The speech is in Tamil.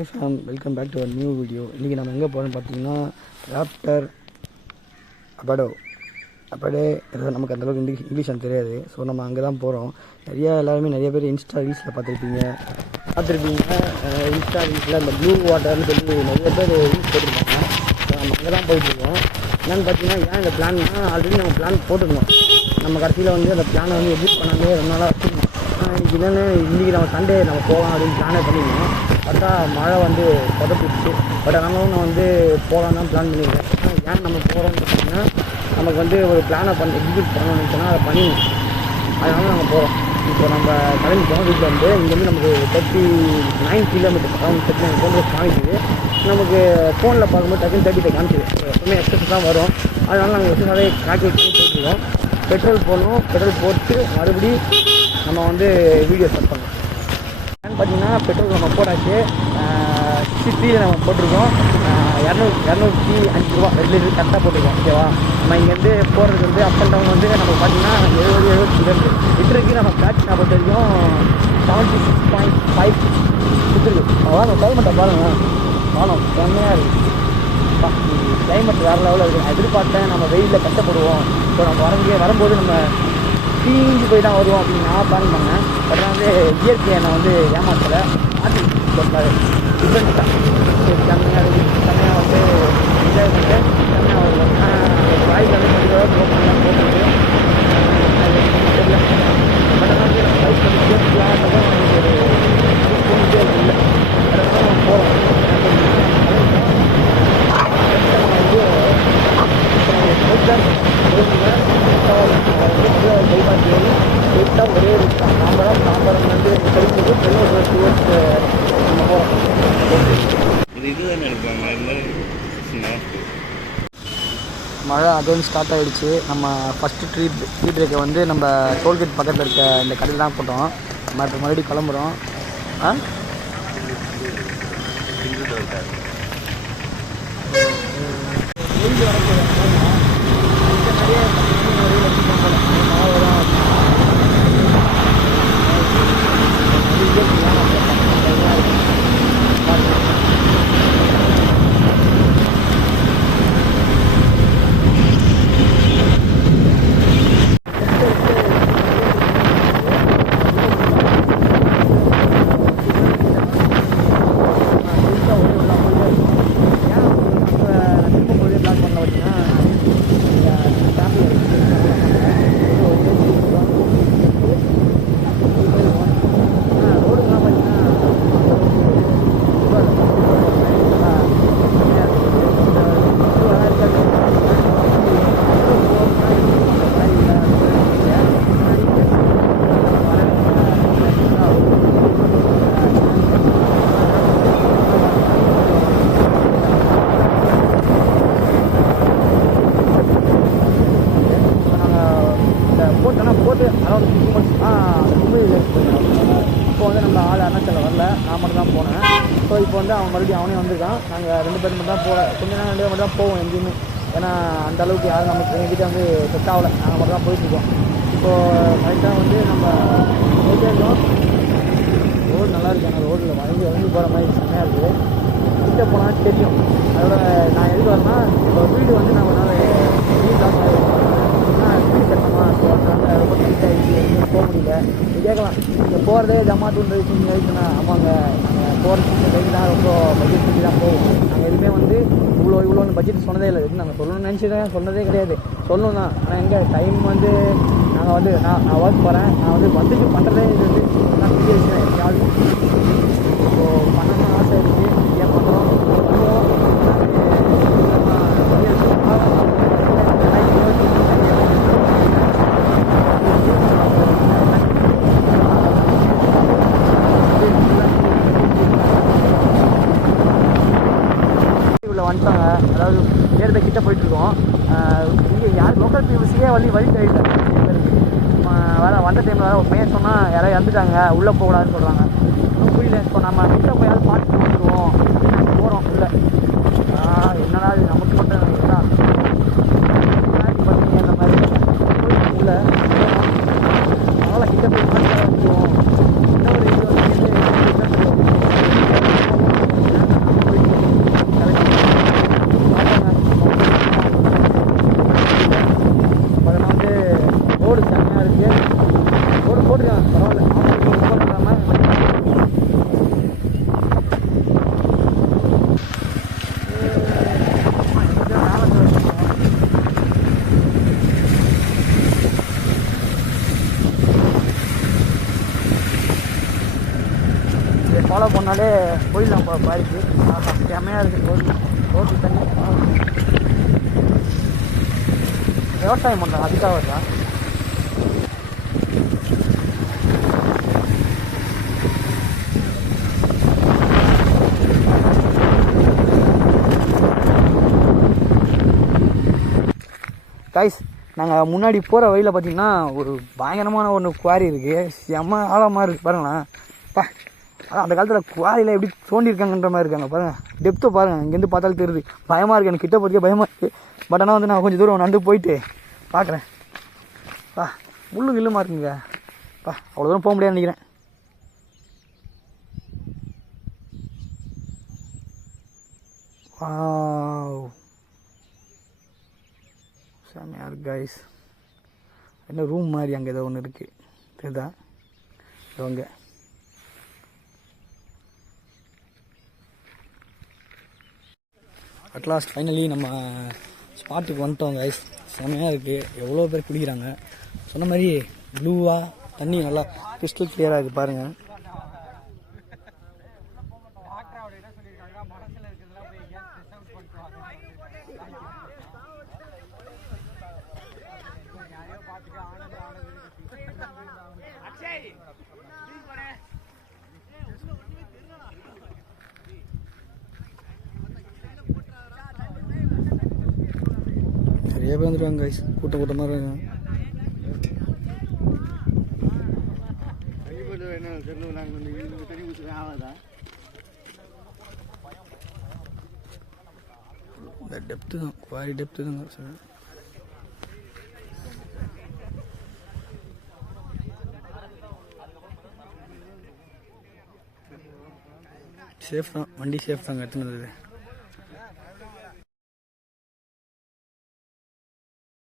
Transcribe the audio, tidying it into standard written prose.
Hey fam, welcome back to our new video. இன்றைக்கி நம்ம எங்கே போகிறோம்னு பார்த்தீங்கன்னா ராப்டர் அப்படே நமக்கு அந்தளவுக்கு இங்கிலீஷ் எனக்கு தெரியாது. ஸோ நம்ம அங்கே தான் போகிறோம். எல்லாருமே நிறைய பேர் இன்ஸ்டா ரீல்ஸில் பார்த்துருப்பீங்க. இன்ஸ்டா ரீல்ஸில் அந்த ப்ளூ வாட்டர்னு சொல்லி நிறைய பேர் ரீல்ஸ் போட்டிருப்பாங்க. ஸோ நம்ம அங்கே தான் போயிட்டுருக்கோம். என்னென்னு பார்த்தீங்கன்னா ஏன் இந்த பிளான்னா ஆல்ரெடி நம்ம பிளான் போட்டிருந்தோம். நம்ம கடைசியில் வந்து அந்த பிளானை வந்து எக்ஸிட் பண்ணாமே ரொம்ப நாளாக வச்சுருந்தோம். இன்றைக்கி நம்ம சண்டே நம்ம போகலாம் அப்படின்னு பிளானே பண்ணியிருந்தோம். பார்த்தா மழை வந்து சொதப்பிடுச்சு. பட் ஆனாலும் நான் வந்து போகலாம் தான் பிளான் பண்ணியிருக்கேன். ஏன் நம்ம போகிறோம்னு பார்த்தீங்கன்னா நமக்கு வந்து ஒரு பிளானை எக்ஸிக்யூட் பண்ணணும்னு சொன்னால் அதை பண்ணிடணும். அதனால நாங்கள் போகிறோம். இப்போ நம்ம கிளம்பி போகிறோம். வீட்டில் வந்து இங்கேருந்து நமக்கு 39 கிலோமீட்டர் அரௌண்ட் 39 கிலோமீட்டர் காமிக்குது. நமக்கு ஃபோனில் பார்க்கும்போது 35 காமிக்குது. எப்பவுமே எக்ஸஸ் தான் வரும். அதனால நாங்கள் எக்ஸஸாகவே கால்குலேட் பண்ணி போயிட்டுருக்கோம். பெட்ரோல் போடணும். பெட்ரோல் போட்டு மறுபடியும் நம்ம வந்து வீடியோ ஸ்டார்ட் பண்ணோம். ஏன்னு பார்த்தீங்கன்னா பெட்ரோல் நம்ம போட்டாச்சு. 63 நம்ம போட்டிருக்கோம். 205 ரூபா 2 லிட்டர் கரெக்டாக போட்டிருக்கோம். ஓகேவா? நம்ம இங்கேருந்து போகிறதுக்கு வந்து அப் அண்ட் டவுன் வந்து நம்ம பார்த்தீங்கன்னா 70 கிலோமீட்டர் லிட்டருக்கு நம்ம பேட்ச் நான் பொறுத்த வரைக்கும் 76.5 கொடுத்துருக்கு. அதான் கிளைமேட்டை பாருங்கள். வானம் செம்மையாக இருக்குது. கிளைமேட் வேறு லெவலில் இருக்குது. நான் எதிர்பார்த்தேன் நம்ம வெயிலில் கஷ்டப்படுவோம். ஸோ நம்ம வரும்போது நம்ம தீஞ்சு போய் தான் வருவோம் அப்படின்னு நான் பிளான் பண்ணேன். பட் வந்து இயற்கை என்னை வந்து ஏமாற்றலை. மாற்றி சொல்கிறாரு டிஃப்ரெண்ட்டாக செம்மையாக இருக்குது. செம்மையாக வந்து என்ஜாய் பண்ணிட்டு செம்மையாக வருவோம். வாய்க்கு வந்து முடிஞ்சளவு போகிறது தெரியல. பட் ஆனால் வந்து நம்ம பைக் பண்ணி சேஃப்டியாக நமக்கு ஒரு போயிட்டே இல்லை. அதனால நம்ம போகிறோம். ஒரே தாம்பரம் வந்து கழிச்சது டுவர்ட்ஸ் நம்ம போகிறோம். இதுதான் இருப்பாங்க. மழை அகைன் ஸ்டார்ட் ஆகிடுச்சு. நம்ம ஃபஸ்ட்டு டீ பிரேக்கை வந்து நம்ம டோல்கேட் பக்கத்தில் இருக்க இந்த கடையில் தான் போட்டோம். நம்ம இப்போ மறுபடியும் கிளம்புறோம். வெயில் வரப்போகுது. நிறைய மழை வரும். இப்போ வந்து நம்ம ஆள் அருணாச்சலில் வரல, நான் மட்டும் தான் போனேன். ஸோ இப்போ வந்து அவன் மறுபடியும் அவனே வந்திருக்கான். நாங்கள் 2 பேர் மட்டும் தான் போகல. கொஞ்ச நேரம் 2 பேர் மட்டும் தான் போவோம் எங்கேயுமே. ஏன்னா அந்த அளவுக்கு யாரும் நமக்கு எங்ககிட்ட வந்து செட் ஆகலை. நாங்கள் மட்டும் தான் போயிட்டுருக்கோம். இப்போது கரெக்டாக வந்து நம்ம போயிட்டே இருக்கோம். ரோடு நல்லா இருக்குது. ஆனால் ரோட்டில் வளைஞ்சு போகிற மாதிரி செம்மையாக இருக்குது. கிட்ட போனால் தெரியும். அதோட நான் எதுக்கு வரேன்னா இப்போ வீடு வந்து நம்மளால் வீடு கட்டணுமா, ஸோ அதனால ரொம்ப டைட் ஆகிடுச்சு. எங்கேயும் போக முடியல. நீ கேட்கலாம், நீங்கள் போகிறதே ஜமாத்துன்ற விஷயம் ஆயிடுச்சுன்னா, ஆமாங்க, நாங்கள் போகிறதுக்கு டைம் தான் ரொம்ப பட்ஜெட் பண்ணி தான் போவோம். நாங்கள் எதுவுமே வந்து இவ்வளோன்னு பட்ஜெட் சொன்னதே இல்லை. இது நாங்கள் சொல்லணும்னு நினச்சிதான் சொன்னதே கிடையாது. சொல்லணும் தான். ஆனால் எங்கே டைம் வந்து நாங்கள் வந்து நான் ஒர்க் போகிறேன். நான் வந்து வந்துட்டு பண்ணுறதே இது வந்து நான் பெரிய விஷயம் எப்படியாவது. ஸோ பண்ணணும்னு ஆசை இருக்குது. ஏன் பண்ணுறோம் பண்ணுவோம். வந்துட்டாங்க. அதாவது நேரத்தை கிட்ட போயிட்டுருக்கோம். இங்கே யார் லோக்கல் பீப்புள்ஸே வழி கையில் வேறு வந்த டைமில் வேறு ஒரு பையன் சொன்னால் யாராவது இறந்துட்டாங்க, உள்ளே போகக்கூடாதுன்னு சொல்கிறாங்க. இன்னும் புரியல. இப்போ நம்ம கிட்ட போய் யாரும் பார்த்து வந்துடுவோம். நாங்கள் போகிறோம். இல்லை என்னடா இது நமக்கு மட்டும் என்ன பார்த்தீங்க அந்த மாதிரி இல்லை. அதனால் கிட்ட போய் பார்த்து வந்துடுவோம். இன்னொரு இது வந்து உள்ளே போனாலே கோயில் பாருக்கு. செம்மையாக இருக்குது கோயில். ரோட்டு தண்ணி விவசாயம் பண்ணுறாங்க, அதுக்காக வருதா? கைஸ், நாங்கள் முன்னாடி போகிற வழியில் பார்த்தீங்கன்னா ஒரு பயங்கரமான ஒன்று குவாரி இருக்குது. செம்ம ஆழமாக இருக்குது பாருங்களேன். அதான் அந்த காலத்தில் குவாரியில் எப்படி தோண்டியிருக்காங்கன்ற மாதிரி இருக்காங்க பாருங்கள். டெப்த்தை பாருங்கள், இங்கேருந்து பார்த்தாலும் தெரியுது. பயமாக இருக்குது, எனக்கு கிட்ட போகிறதுக்கே பயமாக இருக்குது. பட் ஆனால் வந்து நான் கொஞ்சம் தூரம் நடந்து போயிட்டு பார்க்குறேன். முள்ளு கில்லுமா இருக்குங்க. அவ்வளோ தூரம் போக முடியாதுன்னு நினைக்கிறேன். செம்மையாக இருக்கு கைஸ். என்ன ரூம் மாதிரி அங்கே ஏதோ ஒன்று இருக்குது, தெரியுதா? இவங்க அட்லாஸ்ட் ஃபைனலி நம்ம ஸ்பாட்டுக்கு வந்துட்டோம் கைஸ். செம்மையாக இருக்குது. எவ்வளோ பேர் குடிக்கிறாங்க. சொன்ன மாதிரி ப்ளூவாக தண்ணி நல்லா கிறிஸ்டல் கிளியராக இருக்குது பாருங்கள். நிறைய பேர் வந்துருவாங்க கைஸ், கூட்டமாக இருக்காங்க. இந்த டெப்த்து தான், குவாரி டெப்த்து தான் சார். சேஃப் தான், வண்டி சேஃப் தாங்க எடுத்துன்னு வந்தது.